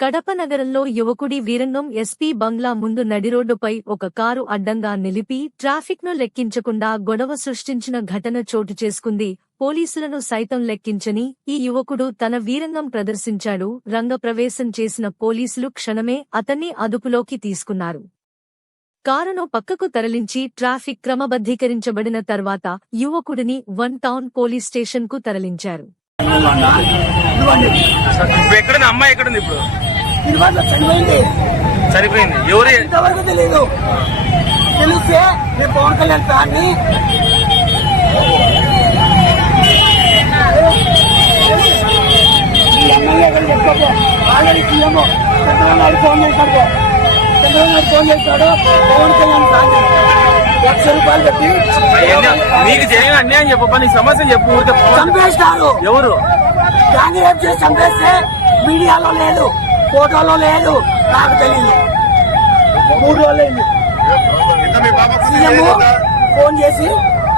కడప నగరంలో యువకుడి వీరంగం ఎస్పీ బంగ్లా ముందు నడిరోడ్డుపై ఒక కారు అడ్డంగా నిలిపి ట్రాఫిక్ను లెక్కించకుండా గొడవ సృష్టించిన ఘటన చోటు చేసుకుంది. పోలీసులను సైతం లెక్కించని ఈ యువకుడు తన వీరంగం ప్రదర్శించాడు. రంగప్రవేశం చేసిన పోలీసులు క్షణమే అతన్ని అదుపులోకి తీసుకున్నారు. కారును పక్కకు తరలించి ట్రాఫిక్ క్రమబద్ధీకరించబడిన తర్వాత యువకుడిని వన్ టౌన్ పోలీస్ స్టేషన్కు తరలించారు. ఇప్పుడు అమ్మాయి ఎక్కడుంది ఇప్పుడు? ఇరువైపులా చనిపోయింది. చనిపోయింది. ఎవరు? ఇంతవరకు తెలియదు తెలిస్తే నేను Pawan Kalyan ఫ్యాన్ని. Already CM. Chandrababu Naidu phone చేశాడు చంద్రబాబు నాయుడు ఫోన్ చేశాడు. పవన్ కళ్యాణ్ ఫ్యాన్. లక్ష రూపాయలు పెట్టి నీకు జరిగిన అన్యాయం చెప్పప్ప నీ సమస్యలు చెప్పు. చంపేస్తారు. ఎవరు? గాంధీ రేపు చేసి చంపేస్తే మీడియాలో లేదు ఫోటోలో లేదు నాకు తెలియదు మూడు రోజులైంది సీఎం ఫోన్ చేసి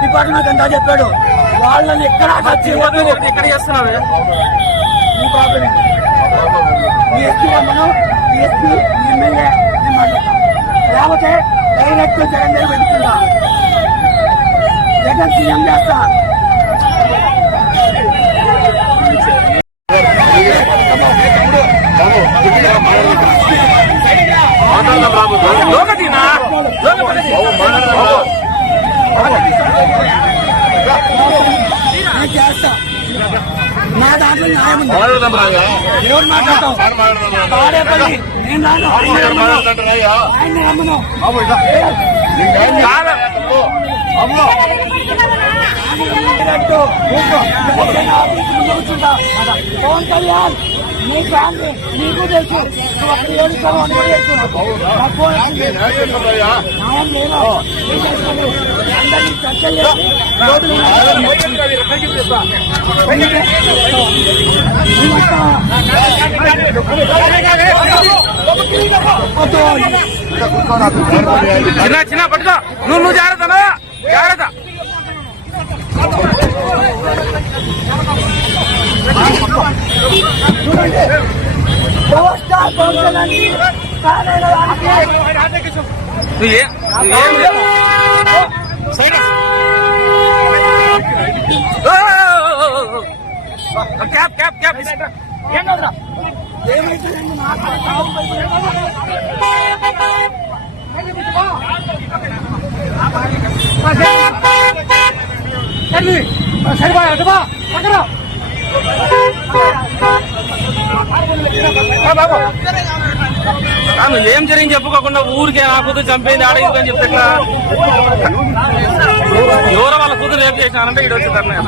డిపార్ట్మెంట్ అంతా చెప్పాడు. వాళ్ళని ఎక్కడ ఎక్కడ చేస్తున్నావు? మీ ప్రాబ్లం ఏంటి? మీ ఎస్పీ రమ్మను మీ ఎస్పీ మీ ఎమ్మెల్యే నేను మాట్లాడతాను లేకపోతే డైరెక్ట్ జగన్ దగ్గర పెట్టుకుంటా జగన్ సీఎం చేస్తా లోకతీనా నేను చేస్తా నా దాంట్లో న్యాయం ఉంది ఎవరు మాట్లాడతాం తాడేపల్లి నేను రాను ఆయన రమ్మను. పవన్ కళ్యాణ్ నీ ఫ్యామిలీ నీకు తెలుసు. నువ్వు అక్కడ? అందరినీ చర్చలు చిన్న చిన్న పట్టుకో. నువ్వు నువ్వు జాగ్రత్త. జాగ్రత్త. పవర్ స్టార్ పవన్ కళ్యాణ్ కాదైన వారికి నువ్వు ఏ- నువ్వు నువ్వు ఏం జరిగింది చెప్పుకోకుండా ఊరికే నా కూతురు చంపేది ఆడ అని చెప్తే ఎట్లా? ఎవరో వాళ్ళ కూతురు రేపు చేసినారంటే ఇటు వచ్చి తరుణం